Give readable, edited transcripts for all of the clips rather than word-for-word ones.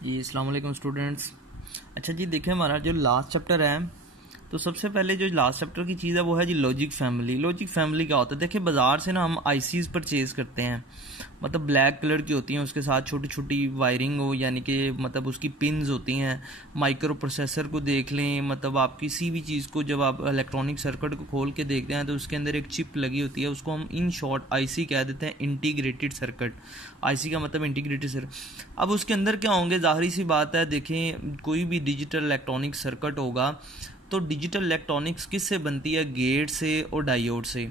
जी अस्सलाम वालेकुम स्टूडेंट्स। अच्छा जी, देखें हमारा जो लास्ट चैप्टर है, तो सबसे पहले जो लास्ट चैप्टर की चीज़ है वो है जी लॉजिक फैमिली। लॉजिक फैमिली क्या होता है? देखिए बाज़ार से ना हम आईसीज परचेज़ करते हैं, मतलब ब्लैक कलर की होती हैं, उसके साथ छोटी छोटी वायरिंग हो, यानी कि मतलब उसकी पिन्स होती हैं। माइक्रो प्रोसेसर को देख लें, मतलब आप किसी भी चीज़ को जब आप इलेक्ट्रॉनिक सर्किट को खोल के देखते हैं तो उसके अंदर एक चिप लगी होती है, उसको हम इन शॉर्ट आईसी कह देते हैं, इंटीग्रेटेड सर्किट। आईसी का मतलब इंटीग्रेटेड सर्किट। अब उसके अंदर क्या होंगे, ज़ाहिर सी बात है, देखें कोई भी डिजिटल इलेक्ट्रॉनिक सर्किट होगा तो डिजिटल इलेक्ट्रॉनिक्स किस से बनती है? गेट से और डायोड से।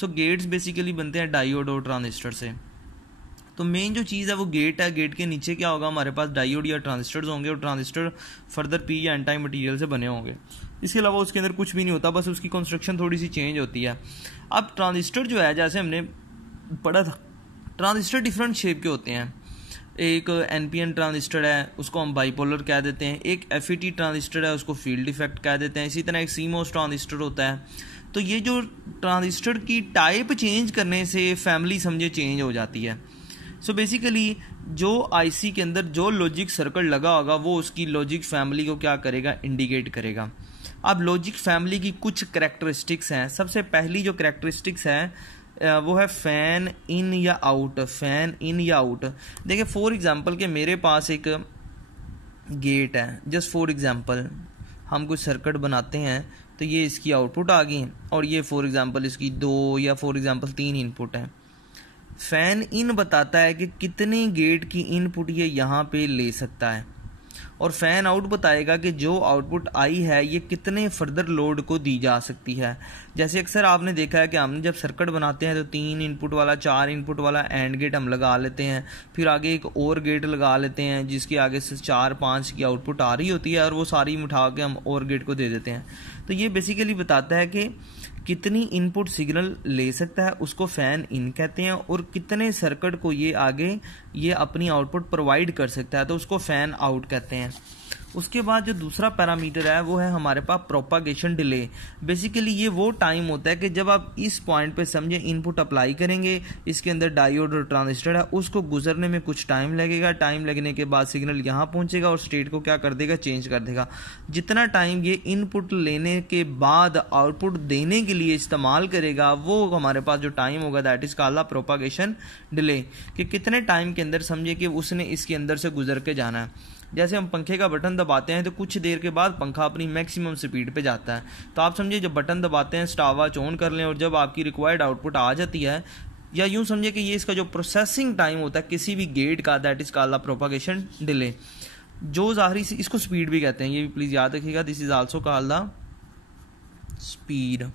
सो गेट्स बेसिकली बनते हैं डायोड और ट्रांजिस्टर से। तो मेन जो चीज़ है वो गेट है। गेट के नीचे क्या होगा, हमारे पास डायोड या ट्रांजिस्टर्स होंगे, और ट्रांजिस्टर फर्दर पी या एन टाइप मटीरियल से बने होंगे। इसके अलावा उसके अंदर कुछ भी नहीं होता, बस उसकी कंस्ट्रक्शन थोड़ी सी चेंज होती है। अब ट्रांजिस्टर जो है, जैसे हमने पढ़ा था, ट्रांजिस्टर डिफरेंट शेप के होते हैं। एक एनपीएन ट्रांजिस्टर है, उसको हम बाइपोलर कह देते हैं। एक एफईटी ट्रांजिस्टर है, उसको फील्ड इफेक्ट कह देते हैं। इसी तरह एक सीमोस ट्रांजिस्टर होता है। तो ये जो ट्रांजिस्टर की टाइप चेंज करने से फैमिली समझे चेंज हो जाती है। सो बेसिकली जो आईसी के अंदर जो लॉजिक सर्किट लगा होगा वो उसकी लॉजिक फैमिली को क्या करेगा? इंडिकेट करेगा। अब लॉजिक फैमिली की कुछ करैक्टरिस्टिक्स हैं। सबसे पहली जो करैक्टरिस्टिक्स है वो है फैन इन या आउट। फैन इन या आउट, देखिए फॉर एग्जांपल के मेरे पास एक गेट है, जस्ट फॉर एग्जांपल हम कुछ सर्किट बनाते हैं, तो ये इसकी आउटपुट आ गई, और ये फॉर एग्जांपल इसकी 2 या फॉर एग्जांपल 3 इनपुट है। फैन इन बताता है कि कितने गेट की इनपुट ये यहाँ पे ले सकता है, और फैन आउट बताएगा कि जो आउटपुट आई है ये कितने फर्दर लोड को दी जा सकती है। जैसे अक्सर आपने देखा है कि हम जब सर्किट बनाते हैं तो 3 इनपुट वाला, 4 इनपुट वाला एंड गेट हम लगा लेते हैं, फिर आगे एक और गेट लगा लेते हैं जिसके आगे से 4-5 की आउटपुट आ रही होती है, और वो सारी उठा के हम और गेट को दे देते हैं। तो ये बेसिकली बताता है कि कितनी इनपुट सिग्नल ले सकता है, उसको फैन इन कहते हैं, और कितने सर्किट को ये आगे ये अपनी आउटपुट प्रोवाइड कर सकता है, तो उसको फैन आउट कहते हैं। उसके बाद जो दूसरा पैरामीटर है वो है हमारे पास प्रोपागेशन डिले। बेसिकली ये वो टाइम होता है कि जब आप इस पॉइंट पे समझे इनपुट अप्लाई करेंगे, इसके अंदर डायोड और ट्रांजिस्टर है, उसको गुजरने में कुछ टाइम लगेगा। टाइम लगने के बाद सिग्नल यहाँ पहुंचेगा और स्टेट को क्या कर देगा? चेंज कर देगा। जितना टाइम ये इनपुट लेने के बाद आउटपुट देने के लिए इस्तेमाल करेगा, वो हमारे पास जो टाइम होगा that is called propagation delay, कि कितने टाइम के अंदर समझे कि उसने इसके अंदर से गुजर के जाना है। जैसे हम पंखे का बटन दबाते हैं तो कुछ देर के बाद पंखा अपनी मैक्सिमम स्पीड पे जाता है, तो आप समझिए जब बटन दबाते हैं स्टॉप वॉच ऑन कर लें, और जब आपकी रिक्वायर्ड आउटपुट आ जाती है, या यूं समझिए कि ये इसका जो प्रोसेसिंग टाइम होता है किसी भी गेट का, that is called propagation delay. जो जाहिर सी इसको स्पीड भी कहते हैं, ये भी प्लीज याद रखिएगा, this is also called the speed.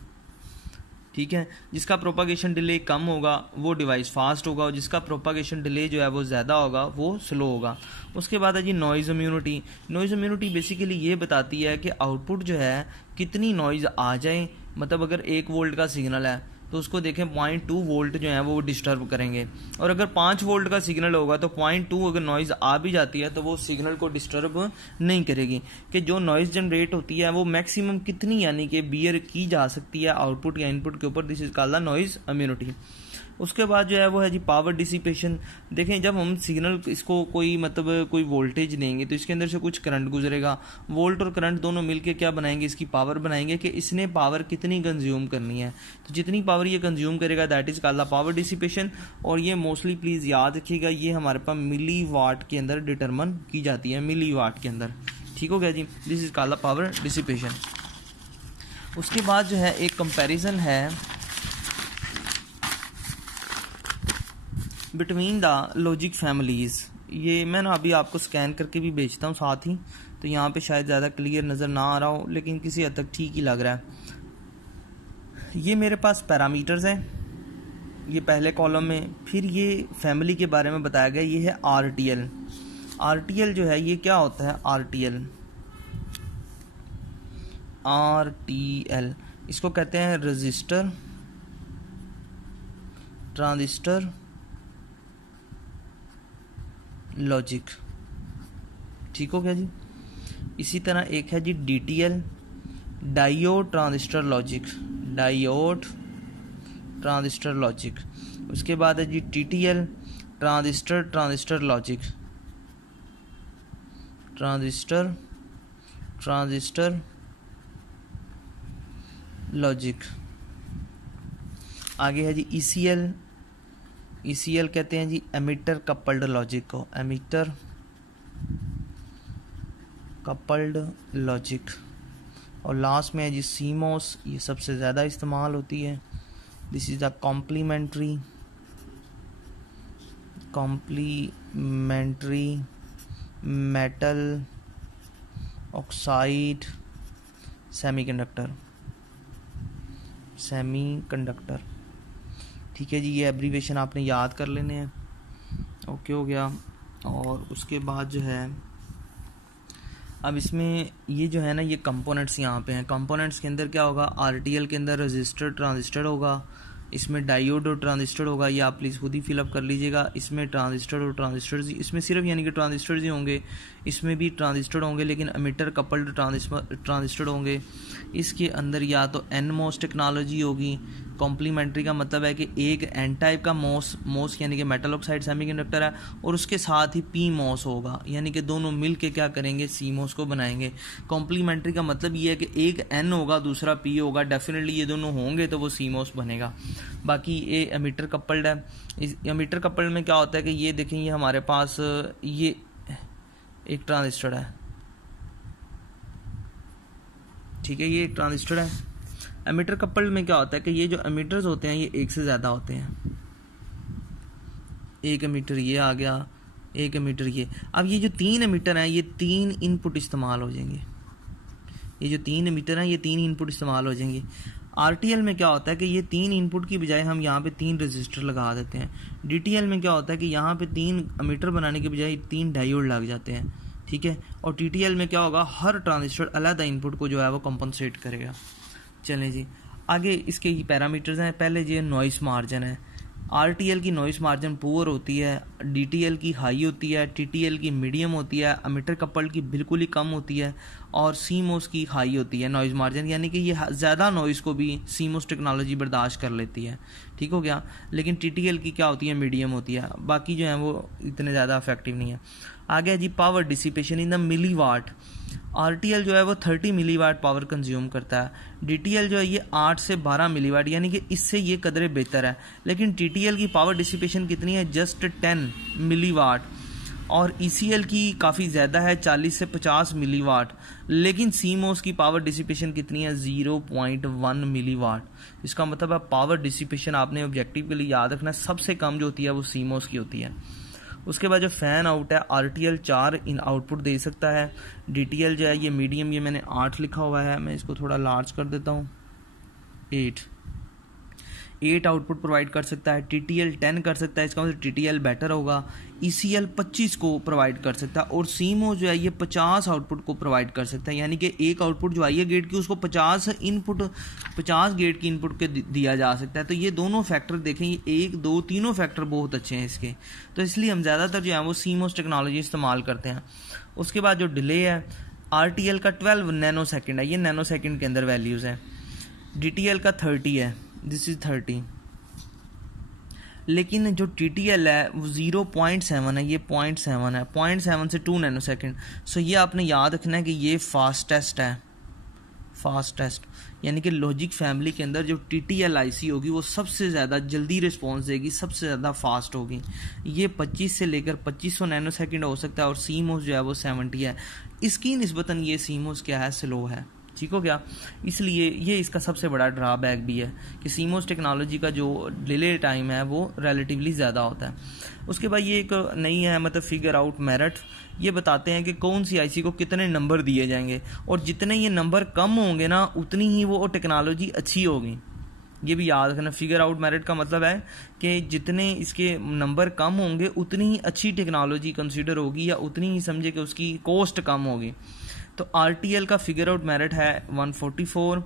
ठीक है, जिसका प्रोपागेशन डिले कम होगा वो डिवाइस फास्ट होगा, और जिसका प्रोपागेशन डिले जो है वो ज़्यादा होगा वो स्लो होगा। उसके बाद है जी noise immunity. Noise immunity basically ये बताती है कि आउटपुट जो है कितनी नॉइज़ आ जाए, मतलब अगर 1 वोल्ट का सिग्नल है तो उसको देखें 0.2 वोल्ट जो है वो डिस्टर्ब करेंगे, और अगर 5 वोल्ट का सिग्नल होगा तो 0.2 अगर नॉइज़ आ भी जाती है तो वो सिग्नल को डिस्टर्ब नहीं करेगी। कि जो नॉइज़ जनरेट होती है वो मैक्सिमम कितनी यानी कि बियर की जा सकती है आउटपुट या इनपुट के ऊपर, this is called the noise immunity. उसके बाद जो है वो है जी पावर डिसिपेशन। देखें जब हम सिग्नल इसको कोई मतलब कोई वोल्टेज देंगे तो इसके अंदर से कुछ करंट गुजरेगा, वोल्ट और करंट दोनों मिलके क्या बनाएंगे? इसकी पावर बनाएंगे, कि इसने पावर कितनी कंज्यूम करनी है। तो जितनी पावर ये कंज्यूम करेगा that is called the power dissipation, और ये मोस्टली प्लीज़ याद रखिएगा ये हमारे पास मिली वाट के अंदर डिटरमन की जाती है, मिली वाट के अंदर। ठीक हो गया जी, this is called the power dissipation. उसके बाद जो है एक कंपैरिजन है बिटवीन द लॉजिक फैमिलीज़। ये मैं ना अभी आपको स्कैन करके भी भेजता हूँ साथ ही, तो यहाँ पे शायद ज़्यादा क्लियर नज़र ना आ रहा हो, लेकिन किसी हद तक ठीक ही लग रहा है। ये मेरे पास पैरामीटर्स हैं, ये पहले कॉलम में, फिर ये फैमिली के बारे में बताया गया, ये है आरटीएल। आरटीएल जो है ये क्या होता है? आरटीएल इसको कहते हैं रजिस्टर, ट्रांजिस्टर, लॉजिक। ठीक हो गया जी। इसी तरह एक है जी DTL, diode transistor logic, diode transistor logic. उसके बाद है जी TTL, transistor transistor logic. Transistor logic. आगे है जी ECL कहते हैं जी एमिटर कपल्ड लॉजिक को, एमिटर कपल्ड लॉजिक। और लास्ट में है जी CMOS, ये सबसे ज़्यादा इस्तेमाल होती है। This is the complementary metal oxide semiconductor. ठीक है जी, ये एब्रीवेशन आपने याद कर लेने हैं। ओके हो गया। और उसके बाद जो है अब इसमें ये जो है ना, ये कंपोनेंट्स यहाँ पे हैं। कंपोनेंट्स के अंदर क्या होगा, RTL के अंदर रजिस्टर ट्रांजिस्टर होगा, इसमें डायोड और ट्रांजिस्टर होगा। ये आप प्लीज़ खुद ही फिलअप कर लीजिएगा। इसमें ट्रांजिस्टर और ट्रांजिस्टर, इसमें सिर्फ यानी कि ट्रांजिस्टर ही होंगे, इसमें भी ट्रांजिस्टर होंगे लेकिन एमिटर कपल्ड ट्रांजिस्टर होंगे। इसके अंदर या तो NMOS टेक्नोलॉजी होगी। कॉम्प्लीमेंट्री का मतलब है कि एक N टाइप का MOS यानी कि मेटल ऑक्साइड सेमीकंडक्टर है, और उसके साथ ही PMOS होगा, यानी कि दोनों मिल के क्या करेंगे, CMOS को बनाएंगे। कॉम्प्लीमेंट्री का मतलब ये है कि एक N होगा दूसरा P होगा, डेफिनेटली ये दोनों होंगे तो वो CMOS बनेगा। बाकी ये एमिटर कपल्ड है। इस एमिटर कपल्ड में क्या होता है कि ये देखें, ये हमारे पास ये एक ट्रांजिस्टर है, ठीक है, ये एक ट्रांजिस्टर है। एमिटर कपल्ड में क्या होता है कि ये जो एमिटर्स होते हैं ये एक से ज़्यादा होते हैं। एक एमिटर ये आ गया, एक एमिटर ये। अब ये जो 3 एमिटर हैं ये 3 इनपुट इस्तेमाल हो जाएंगे। ये जो 3 एमिटर हैं ये 3 इनपुट इस्तेमाल हो जाएंगे। RTL में क्या होता है कि ये 3 इनपुट की बजाय हम यहाँ पे 3 रजिस्टर लगा देते हैं। DTL में क्या होता है कि यहाँ पे 3 एमिटर बनाने के बजाय 3 डायोड लग जाते हैं, ठीक है। और TTL में क्या होगा, हर ट्रांजिस्टर अलग इनपुट को जो है वो कंपनसेट करेगा। चलें जी, आगे इसके ही पैरामीटर्स हैं। पहले ये नॉइस मार्जिन है। RTL की नॉइस मार्जिन पुअर होती है, DTL की हाई होती है, TTL की मीडियम होती है, एमिटर कपल्ड की बिल्कुल ही कम होती है, और CMOS की हाई होती है नॉइस मार्जिन, यानी कि ये ज़्यादा नॉइस को भी CMOS टेक्नोलॉजी बर्दाश्त कर लेती है, ठीक हो गया। लेकिन TTL की क्या होती है, मीडियम होती है, बाकी जो है वो इतने ज़्यादा इफेक्टिव नहीं है। आगे जी power dissipation in the milliwatt. RTL जो है वो 30 मिलीवाट पावर कंज्यूम करता है। DTL जो है ये 8 से 12 मिलीवाट, यानी कि इससे ये कदरे बेहतर है। लेकिन TTL की पावर डिसिपेशन कितनी है, जस्ट 10 मिलीवाट। और ECL की काफ़ी ज़्यादा है, 40 से 50 मिलीवाट। लेकिन CMOS की पावर डिसिपेशन कितनी है, 0.1 मिलीवाट। इसका मतलब है पावर डिसिपेशन आपने ऑब्जेक्टिव के लिए याद रखना है, सबसे कम जो होती है वो CMOS की होती है। उसके बाद जो फ़ैन आउट है, RTL 4 इन आउटपुट दे सकता है। DTL जो है ये मीडियम, ये मैंने 8 लिखा हुआ है, मैं इसको थोड़ा लार्ज कर देता हूँ, 8 आउटपुट प्रोवाइड कर सकता है। TTL 10 कर सकता है, इसका मतलब TTL बेटर होगा। ECL 25 को प्रोवाइड कर सकता है, और CMOS जो है ये 50 आउटपुट को प्रोवाइड कर सकता है, यानी कि एक आउटपुट जो आई है गेट की उसको 50 गेट की इनपुट के दिया जा सकता है। तो ये दोनों फैक्टर देखें, ये 1, 2, तीनों फैक्टर बहुत अच्छे हैं इसके, तो इसलिए हम ज़्यादातर जो है वो CMOS टेक्नोलॉजी इस्तेमाल करते हैं। उसके बाद जो डिले है, RTL का 12 नैनो सेकेंड है, ये नैनो सेकेंड के अंदर वैल्यूज़ है। DTL का 30 है, दिस इज 30। लेकिन जो TTL है वो 0.7 है, ये 0.7 है, 0.7 से 2 नैनो सेकेंड। सो ये आपने याद रखना है कि ये फास्टेस्ट है, फास्टेस्ट, यानी कि लॉजिक फैमिली के अंदर जो TTL IC होगी वो सबसे ज़्यादा जल्दी रिस्पॉन्स देगी, सबसे ज़्यादा फास्ट होगी। ये 25 से लेकर 2500 नैनो सेकेंड हो सकता है, और CMOS जो है वो 70 है। इसकी निस्बतन ये CMOS क्या है, स्लो है, ठीक हो गया। इसलिए ये इसका सबसे बड़ा ड्रॉबैक भी है कि CMOS टेक्नोलॉजी का जो डिले टाइम है वो रिलेटिवली ज़्यादा होता है। उसके बाद ये एक नई है, मतलब फिगर आउट मेरिट, ये बताते हैं कि कौन सी IC को कितने नंबर दिए जाएंगे, और जितने ये नंबर कम होंगे ना उतनी ही वो टेक्नोलॉजी अच्छी होगी। ये भी याद रखना, फिगर आउट मेरिट का मतलब है कि जितने इसके नंबर कम होंगे उतनी ही अच्छी टेक्नोलॉजी कंसीडर होगी, या उतनी ही समझे कि उसकी कॉस्ट कम होगी। तो RTL का फिगर आउट मेरिट है 144,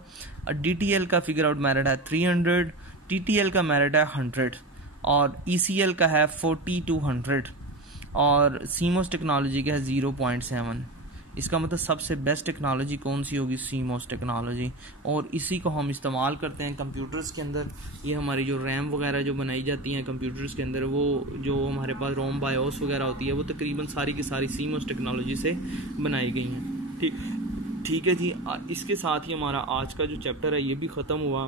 DTL का फिगर आउट मेरिट है 300, TTL का मेरिट है 100, और ECL का है 40 to 100, और CMOS टेक्नोलॉजी का है 0.7। इसका मतलब सबसे बेस्ट टेक्नोलॉजी कौन सी होगी? CMOS technology. और इसी को हम इस्तेमाल करते हैं कंप्यूटर्स के अंदर। ये हमारी जो रैम वगैरह जो बनाई जाती हैं कंप्यूटर्स के अंदर, वो जो हमारे पास रोम बायोस वगैरह होती है वो तकरीबन सारी की सारी CMOS टेक्नोलॉजी से बनाई गई हैं। ठीक है जी। इसके साथ ही हमारा आज का जो चैप्टर है ये भी ख़त्म हुआ।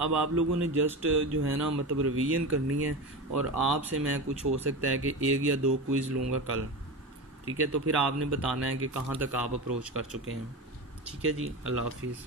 अब आप लोगों ने जस्ट जो है ना मतलब रिवीजन करनी है, और आपसे मैं कुछ हो सकता है कि 1 या 2 क्विज़ लूँगा कल। ठीक है, तो फिर आपने बताना है कि कहाँ तक आप अप्रोच कर चुके हैं। ठीक है जी, अल्लाह हाफिज़।